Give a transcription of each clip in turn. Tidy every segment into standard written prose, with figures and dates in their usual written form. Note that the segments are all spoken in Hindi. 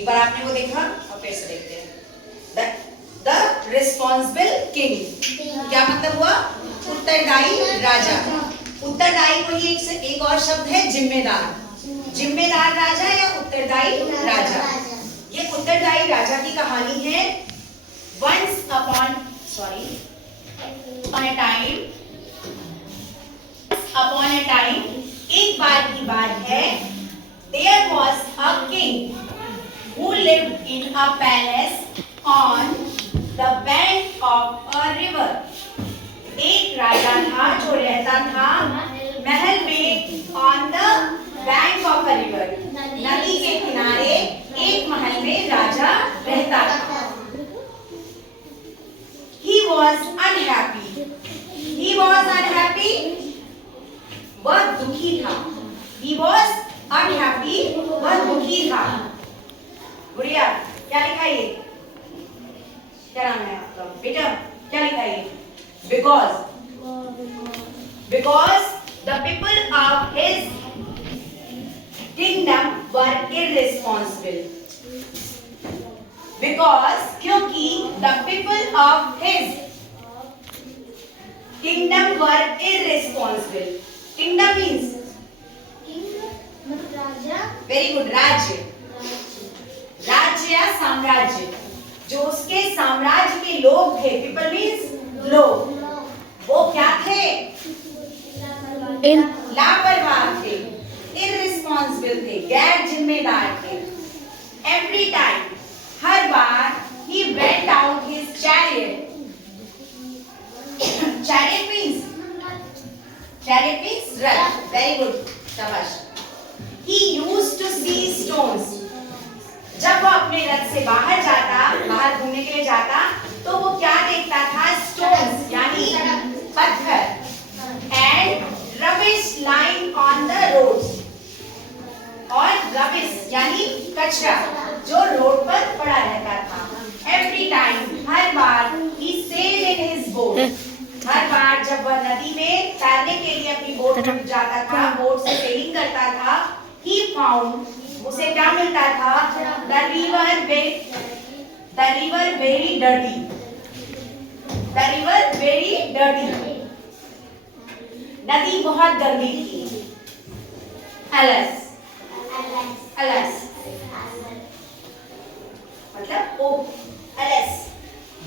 एक बार आपने वो देखा और फिर से देखते हैं। द रिस्पॉन्सिबल किंग क्या मतलब हुआ? उत्तरदायी राजा। उत्तरदायी को ही एक और शब्द है जिम्मेदार। जिम्मेदार राजा या उत्तरदायी राजा। ये उत्तरदायी राजा की कहानी है। Once upon a time, एक बार की बात है, there was a king who lived in a palace on the bank of a river. एक राजा था जो रहता था महल में on the bank of a river. नदी के किनारे एक महल में राजा रहता था। He was unhappy. He was unhappy. वह दुखी था। He was unhappy. वह दुखी था। गुड़िया क्या लिखा है ये? क्या नाम है आपका बेटा? क्या लिखा है ये? Because the people of his kingdom were irresponsible. Because क्योंकि the people of his kingdom were irresponsible. Kingdom means very good. राज्य, राज्य या साम्राज्य। जो उसके साम्राज्य के लोग थे, people means लोग, वो क्या थे? लापरवाह थे, irresponsible थे, गैर जिम्मेदार थे। Every time, her bar he went out his chariot. Chariot means Rath. Very good, शाबाश। He used to see stones. जब वो अपने रथ से बाहर जाता, बाहर घूमने के लिए जाता, तो वो क्या देखता था? Stones यानी पत्थर। And rubbish lying on the roads. और rubbish यानी कचरा जो रोड पर पड़ा रहता था। Every time, her bar he sailed in his boat. हर बार जब वह नदी में तैरने के लिए अपनी बोट में जाता था, बोट से सेलिंग करता था, he found, उसे क्या मिलता था? The river very dirty. The river very dirty. नदी बहुत गंदी थी। Alas मतलब ओ alas,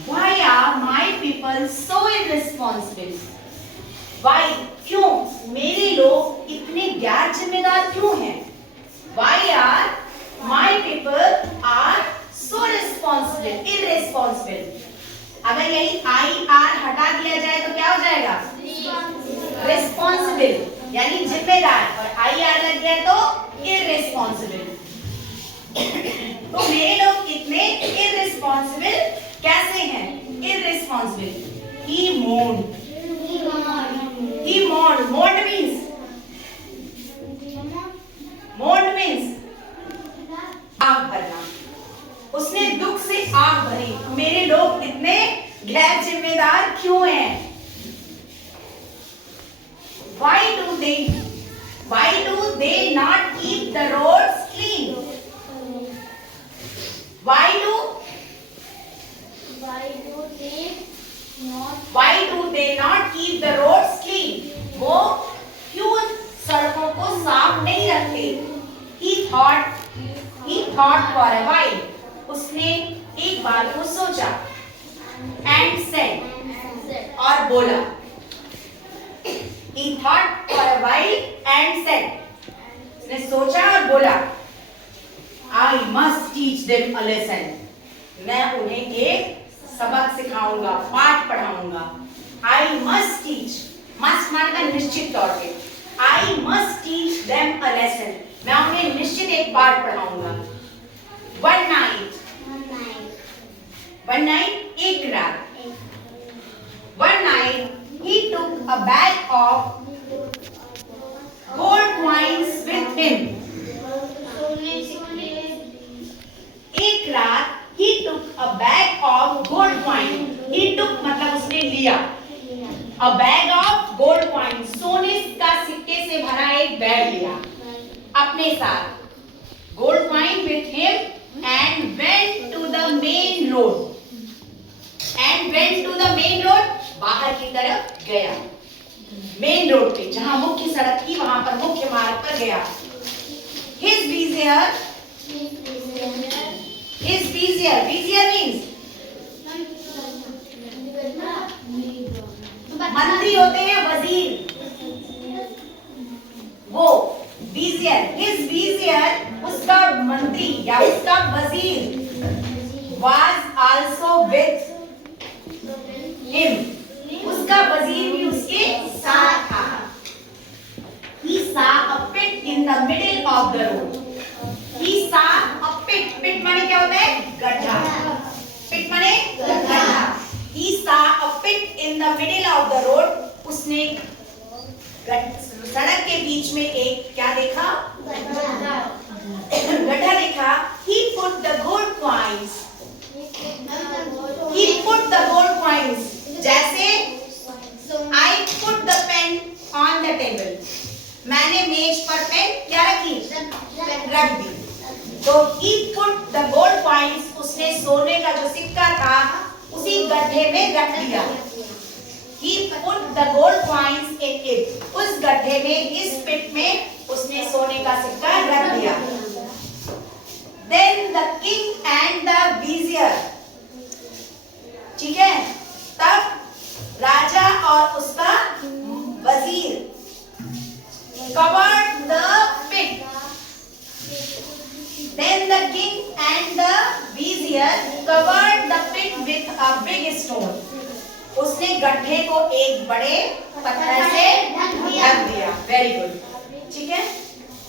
why are my people so irresponsible? Why क्यों मेरे लोग इतने गैर जिम्मेदार क्यों हैं? Why are my people are so irresponsible? अगर यही IR हटा दिया जाए तो क्या हो जाएगा? Responsible यानी जिम्मेदार, और IR लग गया तो irresponsible। तो मेरे लोग इतने irresponsible कैसे हैं? Irresponsible. He mourned. Mourned means आग भरना। उसने दुख से आग भरी। मेरे लोग इतने गैर जिम्मेदार क्यों हैं? Why do they not keep the roads clean? Why do they not keep the roads clean? वो क्यों सड़कों को साफ नहीं रखते? He thought for a while. उसने एक बार को सोचा। And said, और बोला। He thought for a while and said, उसने सोचा और बोला, I must teach them a lesson. मैं उन्हें एक सबक सिखाऊंगा, पाठ पढ़ाऊंगा। I must teach, must माना निश्चित तौर पे। I must teach them a lesson. मैं उन्हें निश्चित एक पाठ पढ़ाऊंगा। One night, एक रात। One night, he took a bag of gold coins with him. एक रात he took a bag of gold coins. He took मतलब उसने लिया। A bag of gold coins. सोने का सिक्के से भरा एक बैग लिया अपने साथ। Gold coin with him and vizier, vizier means मंत्री होते हैं, वजीर, वो विजियर, हिज विजियर, उसका मंत्री या उसका वजीर, was also with him, उसका वजीर भी उसके साथ था। He saw a pit in the middle of the road. He saw a pit, pit माने क्या होता है? गड्ढा, pit माने गड्ढा। He saw a pit in the middle of the road, उसने सड़क के बीच में एक क्या देखा? गड्ढा देखा। He put the gold coins, he put the gold coins, जैसे I put the pen on the table, मैंने मेज पर पेन क्या रखी? रख दी। तो he put the gold coins, उसने सोने का जो सिक्का था उसी गड्ढे में रख दिया। He put the gold coins in it, उस गड्ढे में, इस पिट में उसने सोने का सिक्का रख दिया। Then the king and the vizier, ठीक है, तब राजा और उसका वजीर covered the pit. Then the king and the vizier covered the pit with a big stone. उसने गड्ढे को एक बड़े पत्थर से ढक दिया। वेरी गुड, ठीक है।